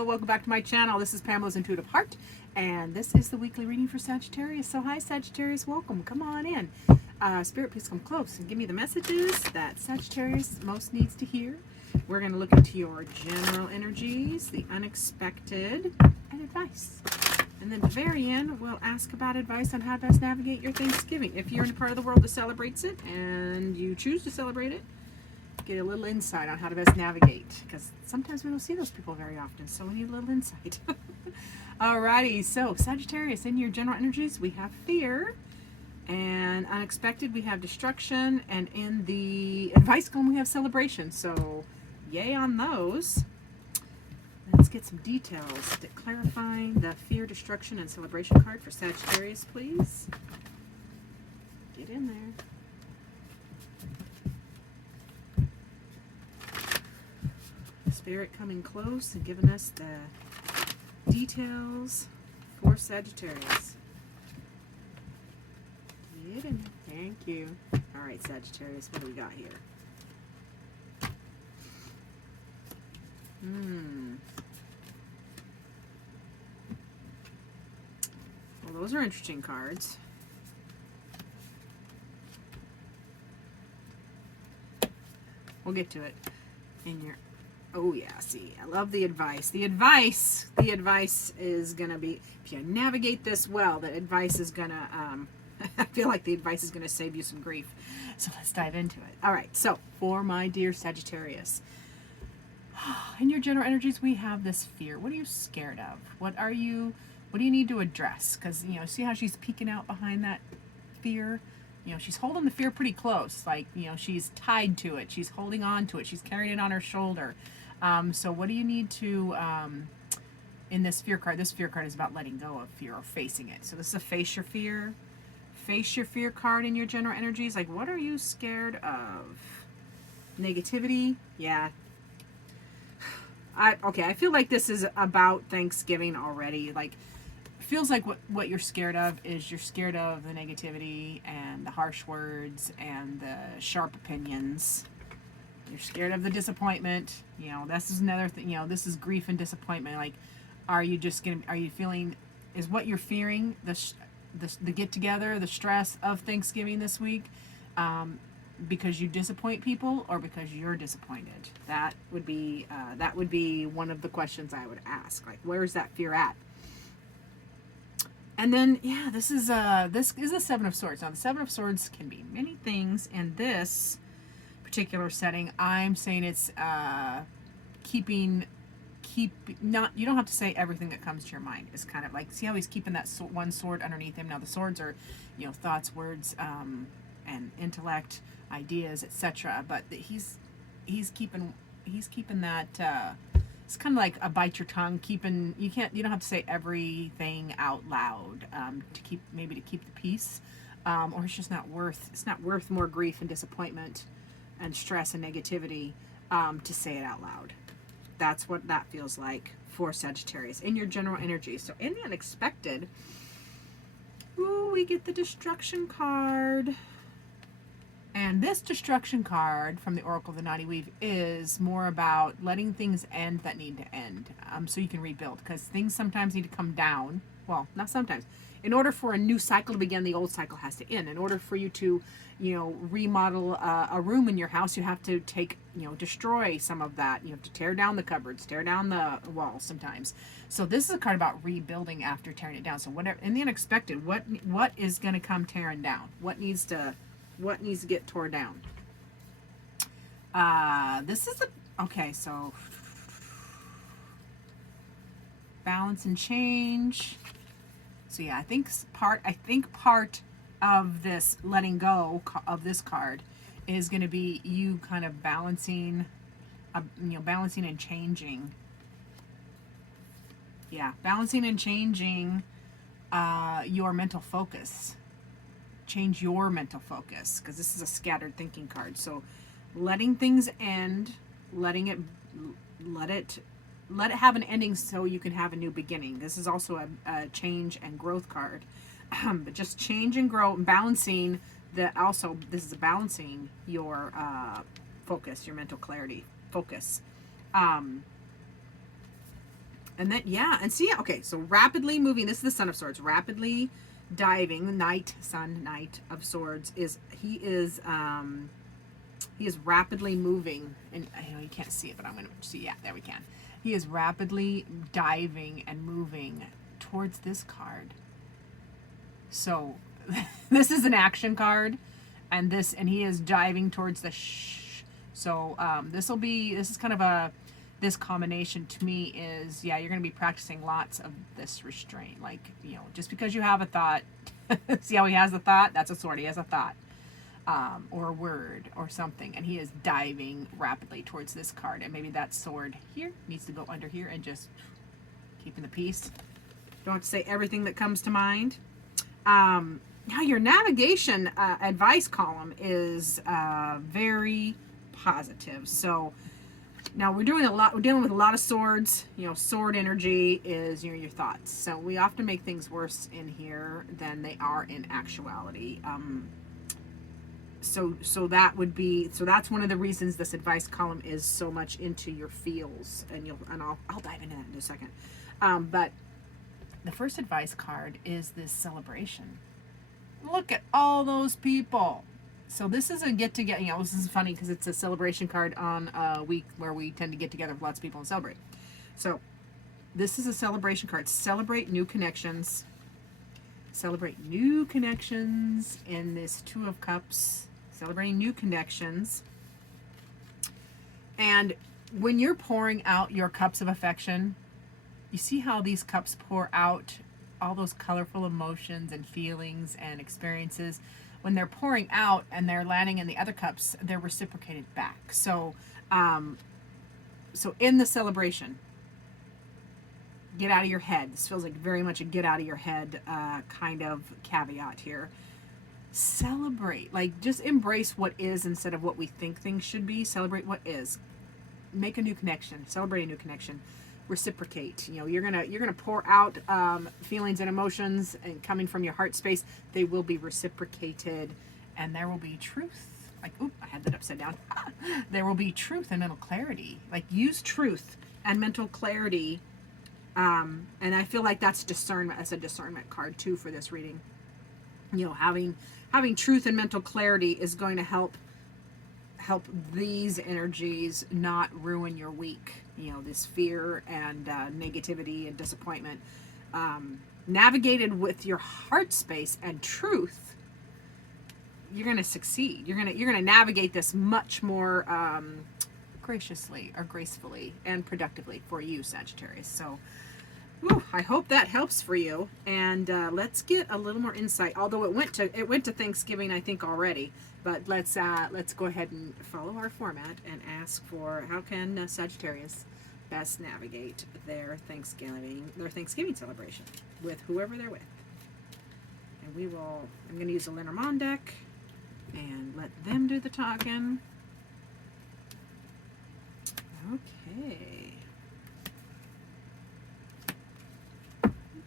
Hello, welcome back to my channel. This is Pamela's Intuitive Heart, and this is the weekly reading for Sagittarius. So hi Sagittarius, welcome, come on in. Spirit, please come close and give me the messages that Sagittarius most needs to hear. We're going to look into your general energies, the unexpected, and advice. And then at the very end, we'll ask about advice on how to best navigate your Thanksgiving. If you're in a part of the world that celebrates it and you choose to celebrate it, get a little insight on how to best navigate, because sometimes we don't see those people very often, so we need a little insight. Alrighty, so Sagittarius, in your general energies we have fear, and unexpected we have destruction, and in the advice column we have celebration. So yay on those. Let's get some details to clarifying the fear, destruction, and celebration card for Sagittarius, please. Get in there. Spirit coming close and giving us the details for Sagittarius. Get in there. Thank you. All right, Sagittarius, what do we got here? Well, those are interesting cards. We'll get to it in your... Oh yeah, see, I love the advice. The advice is going to be, if you navigate this well, the advice is going to, I feel like the advice is going to save you some grief. So let's dive into it. All right, so for my dear Sagittarius, in your general energies, we have this fear. What are you scared of? What do you need to address? Because, you know, see how she's peeking out behind that fear? You know, she's holding the fear pretty close. Like, you know, she's tied to it. She's holding on to it. She's carrying it on her shoulder. So what do you need to, in this fear card is about letting go of fear or facing it. So this is a face your fear card in your general energies. Like, what are you scared of? Negativity? Yeah. I feel like this is about Thanksgiving already. Like, feels like what you're scared of is you're scared of the negativity and the harsh words and the sharp opinions. You're scared of the disappointment. You know, this is another thing. You know, this is grief and disappointment. Like, are you feeling, is what you're fearing the get together, the stress of Thanksgiving this week, because you disappoint people or because you're disappointed? That would be one of the questions I would ask. Like, where's that fear at? And then, yeah, this is a Seven of Swords. Now, the Seven of Swords can be many things. In this particular setting, I'm saying it's you don't have to say everything that comes to your mind. It's kind of like, see how he's keeping that one sword underneath him. Now, the swords are, you know, thoughts, words, and intellect, ideas, etc. But he's keeping that. It's kind of like a bite your tongue. You don't have to say everything out loud to keep the peace, or it's just not worth more grief and disappointment and stress and negativity to say it out loud. That's what that feels like for Sagittarius in your general energy. So in the unexpected, ooh, we get the destruction card. And this destruction card from the Oracle of the Naughty Weave is more about letting things end that need to end, so you can rebuild. Because things sometimes need to come down. Well, not sometimes. In order for a new cycle to begin, the old cycle has to end. In order for you to, you know, remodel a room in your house, you have to destroy some of that. You have to tear down the cupboards, tear down the walls sometimes. So this is a card about rebuilding after tearing it down. So whatever, in the unexpected, what is going to come tearing down? What needs to get torn down? This is so balance and change. So yeah, I think part of this letting go of this card is going to be you kind of balancing and changing. Yeah, balancing and changing your mental focus. Change your mental focus, because this is a scattered thinking card. So letting things end, let it have an ending so you can have a new beginning. This is also a change and growth card. But just change and grow, balancing this is balancing your focus, your mental clarity, focus. And then, yeah, and see, okay, so rapidly moving, this is the Son of Swords, rapidly diving, the Knight, Sun, Knight of Swords, he is rapidly moving, and I know you can't see it, but I'm going to see, yeah, there we can. He is rapidly diving and moving towards this card. So, this is an action card, and he is diving towards the So, this is kind of this combination to me is, yeah, you're going to be practicing lots of this restraint. Like, just because you have a thought, see how he has a thought? That's a sword. He has a thought, or a word or something. And he is diving rapidly towards this card. And maybe that sword here needs to go under here and just keeping the peace. Don't have to say everything that comes to mind. Now your navigation advice column is very positive. So, now we're dealing with a lot of swords. Sword energy is your thoughts. So we often make things worse in here than they are in actuality. So that's one of the reasons this advice column is so much into your feels, and I'll dive into that in a second. But the first advice card is this celebration. Look at all those people. So this is a get-together, this is funny because it's a celebration card on a week where we tend to get together with lots of people and celebrate. So this is a celebration card. Celebrate new connections. Celebrate new connections in this Two of Cups. Celebrating new connections. And when you're pouring out your cups of affection, you see how these cups pour out all those colorful emotions and feelings and experiences. When they're pouring out and they're landing in the other cups, they're reciprocated back. So, so in the celebration, get out of your head. This feels like very much a get out of your head kind of caveat here. Celebrate, like just embrace what is instead of what we think things should be. Celebrate what is. Make a new connection. Celebrate a new connection. Reciprocate. You're gonna pour out feelings and emotions and coming from your heart space. They will be reciprocated, and there will be truth. Like, oop, I had that upside down. There will be truth and mental clarity. Like, use truth and mental clarity, and I feel like that's discernment. That's a discernment card too for this reading. Having truth and mental clarity is going to help these energies not ruin your week. This fear and negativity and disappointment. Navigated with your heart space and truth, you're going to succeed. You're going to navigate this much more graciously or gracefully and productively for you, Sagittarius. So, I hope that helps for you. And let's get a little more insight. Although it went to Thanksgiving, I think, already. But let's go ahead and follow our format and ask for how can Sagittarius best navigate their Thanksgiving celebration with whoever they're with. And I'm going to use a Lenormand deck and let them do the talking. Okay.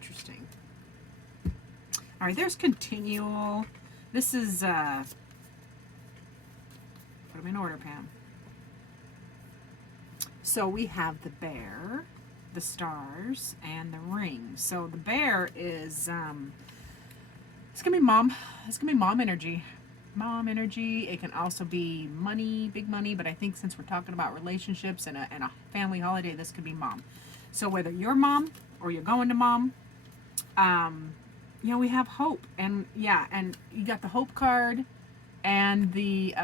Interesting. All right, there's continual. This is put them in order, Pam. So we have the bear, the stars, and the ring. So the bear is it's gonna be mom. It's gonna be mom energy. Mom energy. It can also be money, big money, but I think since we're talking about relationships and a family holiday, this could be mom. So whether you're mom or you're going to mom, we have hope, and and you got the hope card and the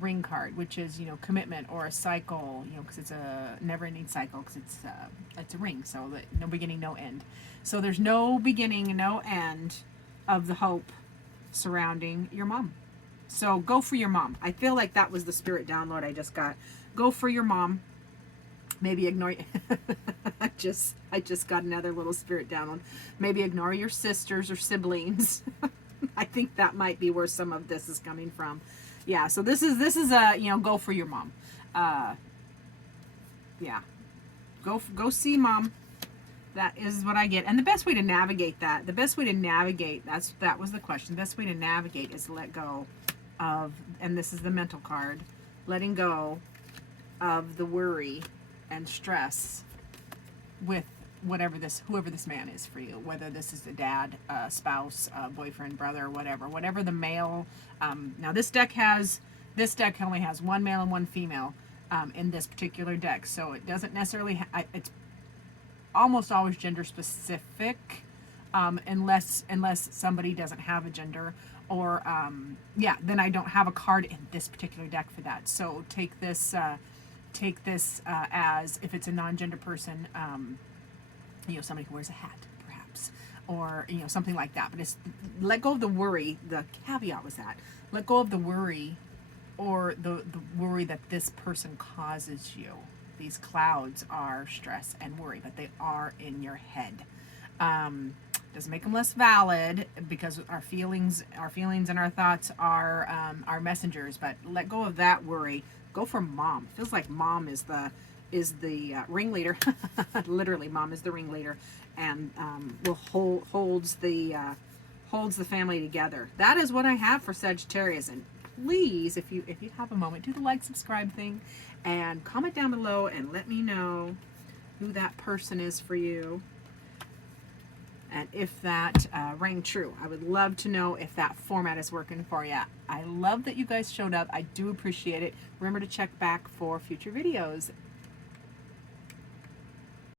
ring card, which is commitment or a cycle, because it's a never-ending cycle, because it's a ring, so that no beginning, no end. So there's no beginning, no end of the hope surrounding your mom. So go for your mom. I feel like that was the spirit download I just got. Go for your mom. Maybe ignore. I just got another little spirit download. Maybe ignore your sisters or siblings. I think that might be where some of this is coming from. Yeah. So this is a go for your mom. Yeah. Go see mom. That is what I get. And the best way to navigate that. That was the question. The best way to navigate is to let go of, and this is the mental card, letting go of the worry and stress with whoever this man is for you, whether this is a dad, spouse, boyfriend, brother, whatever the male. Now this deck only has one male and one female in this particular deck, so it doesn't necessarily. It's almost always gender specific, unless somebody doesn't have a gender, or then I don't have a card in this particular deck for that. So take this as, if it's a non-gender person, somebody who wears a hat, perhaps, or something like that. But it's, let go of the worry. The caveat was that, let go of the worry, or the worry that this person causes you. These clouds are stress and worry, but they are in your head. Doesn't make them less valid, because our feelings and our thoughts are messengers. But let go of that worry. Go for mom. Feels like mom is the ringleader. Literally, mom is the ringleader, and holds the family together. That is what I have for Sagittarius. And please, if you have a moment, do the like, subscribe thing, and comment down below and let me know who that person is for you, and if that rang true. I would love to know if that format is working for you. I love that you guys showed up. I do appreciate it. Remember to check back for future videos.